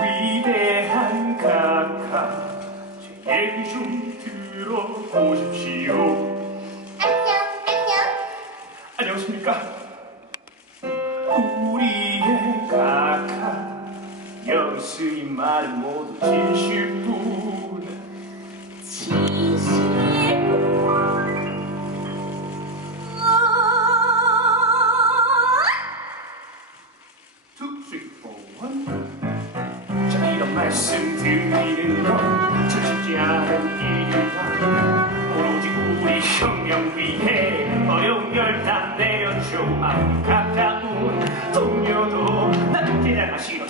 위대한 각하, 제 얘기 좀 들어보십시오. 안녕. 안녕하십니까? 우리의 각하, 여기 쓰인 말은 모두 진실뿐. Two, three, four, one. 자, 이런 말씀드리는 건 절실지 않은 일이다. 오로지 우리 혁명 위해 어려운 결단 내려줘. 마음이 가까운 동료도 난 그냥 싫어.